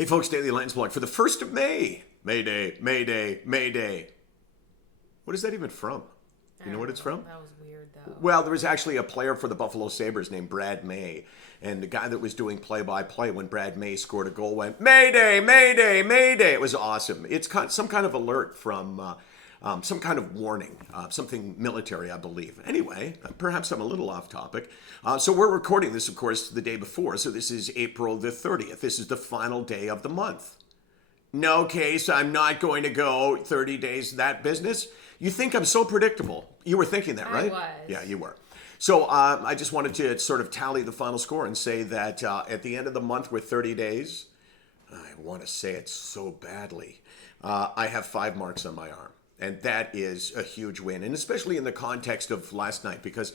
Hey folks, Daily Landsblog for the 1st of May. Mayday, Mayday, Mayday. What is that even from? You know what it's from? That was weird, though. Well, there was actually a player for the Buffalo Sabres named Brad May. And the guy that was doing play-by-play when Brad May scored a goal went, Mayday, Mayday, Mayday. It was awesome. It's some kind of alert from some kind of warning, something military, I believe. Anyway, perhaps I'm a little off topic. So we're recording this, of course, the day before. So this is April the 30th. This is the final day of the month. No case, I'm not going to go 30 days that business. You think I'm so predictable. You were thinking that, right? I was. Yeah, you were. So I just wanted to sort of tally the final score and say that at the end of the month with 30 days, I want to say it so badly, I have 5 marks on my arm. And that is a huge win. And especially in the context of last night, because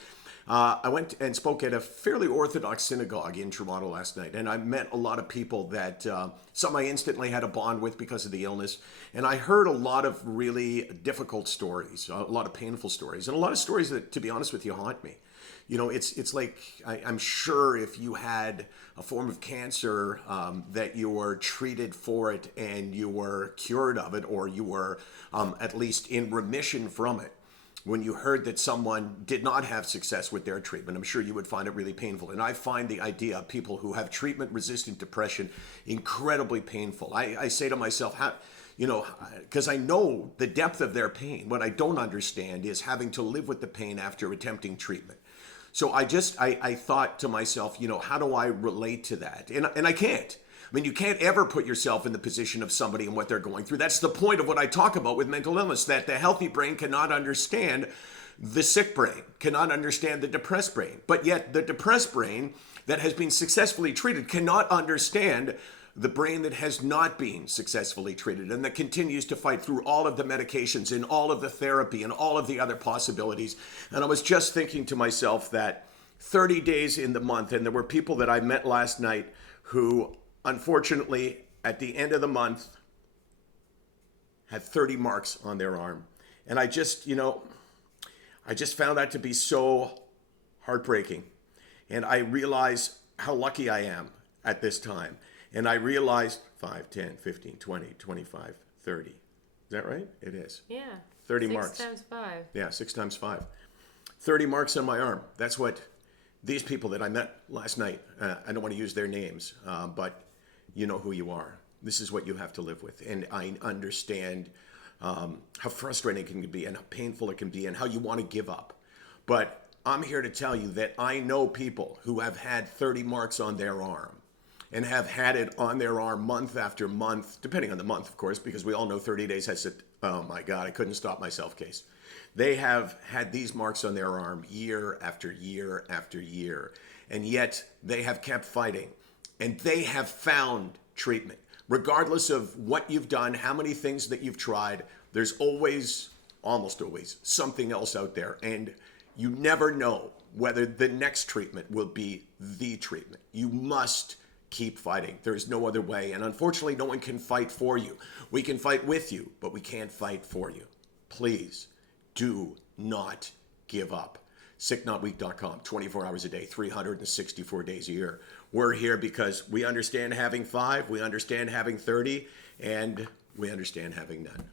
I went and spoke at a fairly Orthodox synagogue in Toronto last night. And I met a lot of people that some I instantly had a bond with because of the illness. And I heard a lot of really difficult stories, a lot of painful stories, and a lot of stories that, to be honest with you, haunt me. You know, it's like I'm sure if you had a form of cancer that you were treated for it and you were cured of it, or you were at least in remission from it, when you heard that someone did not have success with their treatment, I'm sure you would find it really painful. And I find the idea of people who have treatment-resistant depression incredibly painful. I say to myself, how, you know, because I know the depth of their pain. What I don't understand is having to live with the pain after attempting treatment. So I thought to myself, you know, how do I relate to that? And I can't. I mean, you can't ever put yourself in the position of somebody and what they're going through. That's the point of what I talk about with mental illness, that the healthy brain cannot understand the sick brain, cannot understand the depressed brain. But yet the depressed brain that has been successfully treated cannot understand the brain that has not been successfully treated and that continues to fight through all of the medications and all of the therapy and all of the other possibilities. And I was just thinking to myself that 30 days in the month, and there were people that I met last night who, unfortunately, at the end of the month, had 30 marks on their arm. And I just, you know, I just found that to be so heartbreaking. And I realize how lucky I am at this time. And I realized 5, 10, 15, 20, 25, 30. Is that right? It is. Yeah. 30 6 marks. 6 times 5. Yeah, 6 times 5. 30 marks on my arm. That's what these people that I met last night, I don't want to use their names, but you know who you are. This is what you have to live with. And I understand how frustrating it can be and how painful it can be and how you want to give up. But I'm here to tell you that I know people who have had 30 marks on their arm and have had it on their arm month after month, depending on the month, of course, because we all know 30 days has a, oh my God, I couldn't stop myself case. They have had these marks on their arm year after year after year, and yet they have kept fighting, and they have found treatment. Regardless of what you've done, how many things that you've tried, there's always, almost always, something else out there, and you never know whether the next treatment will be the treatment. You must keep fighting. There's no other way. And unfortunately, no one can fight for you. We can fight with you, but we can't fight for you. Please do not give up. SickNotWeak.com, 24 hours a day, 364 days a year. We're here because we understand having 5, we understand having 30, and we understand having none.